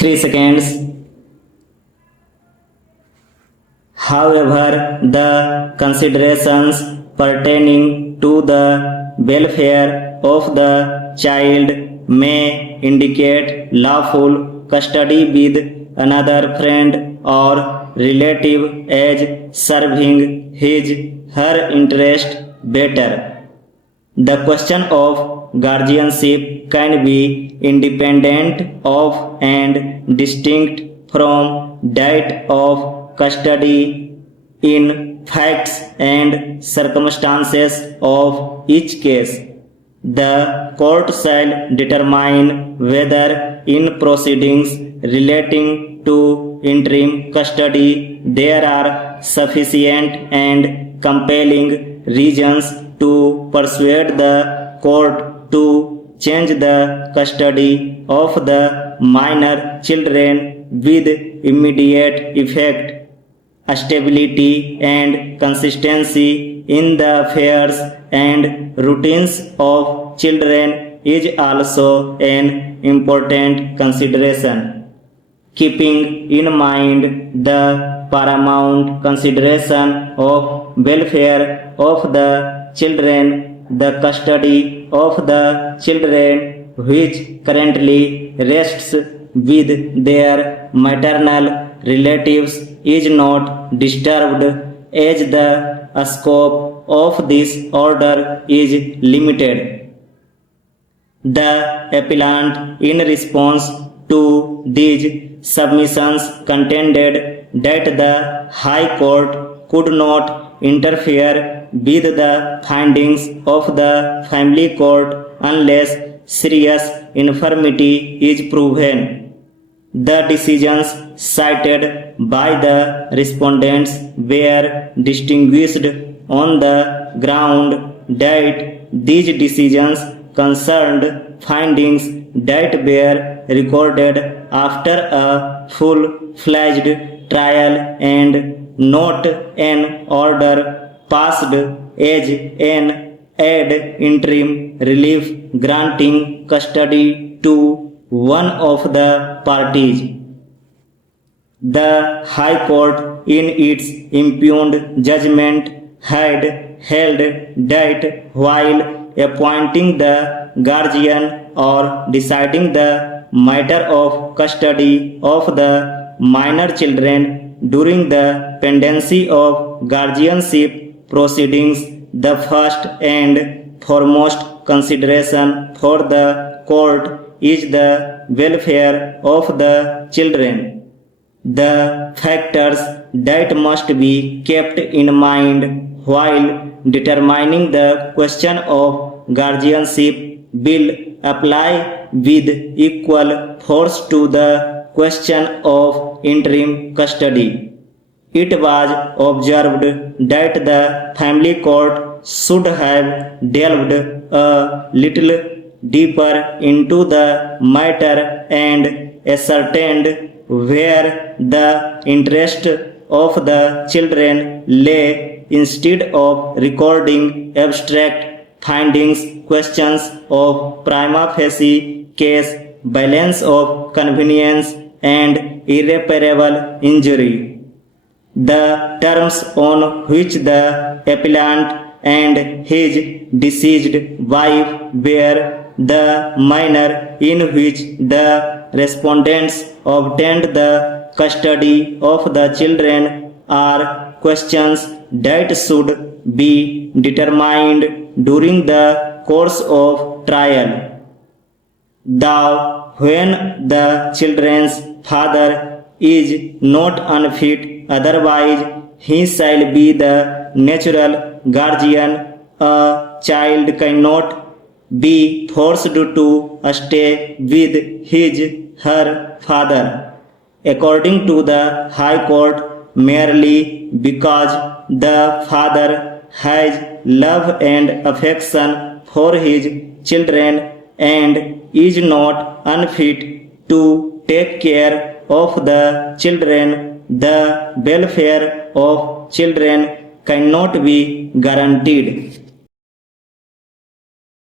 3 seconds. However, the considerations pertaining to the welfare of the child may indicate lawful custody with another friend or relative as serving her interest better. The question of guardianship can be independent of and distinct from that of custody in facts and circumstances of each case. The court shall determine whether in proceedings relating to interim custody there are sufficient and compelling reasons to persuade the court to change the custody of the minor children with immediate effect. Stability and consistency in the affairs and routines of children is also an important consideration. Keeping in mind the paramount consideration of welfare of the children, the custody of the children which currently rests with their maternal relatives is not disturbed, as the scope of this order is limited. The appellant, in response to these submissions, contended that the High Court could not interfere with the findings of the Family Court unless serious infirmity is proven. The decisions cited by the respondents were distinguished on the ground that these decisions concerned findings that were recorded after a full-fledged trial and not an order passed as an ad interim relief granting custody to one of the parties. The High Court, in its impugned judgment, had held that while appointing the guardian or deciding the matter of custody of the minor children during the pendency of guardianship proceedings, the first and foremost consideration for the court is the welfare of the children. The factors that must be kept in mind while determining the question of guardianship will apply with equal force to the question of interim custody. It was observed that the Family Court should have delved a little deeper into the matter and ascertained where the interest of the children lay instead of recording abstract findings, questions of prima facie case, balance of convenience, and irreparable injury. The terms on which the appellant and his deceased wife were the manner in which the respondents obtained the custody of the children are questions that should be determined during the course of trial. Thou, when the children's father is not unfit, otherwise he shall be the natural guardian. A child cannot be forced to stay with her father, according to the High Court, merely because the father has love and affection for his children and is not unfit to take care of the children. The welfare of children cannot be guaranteed.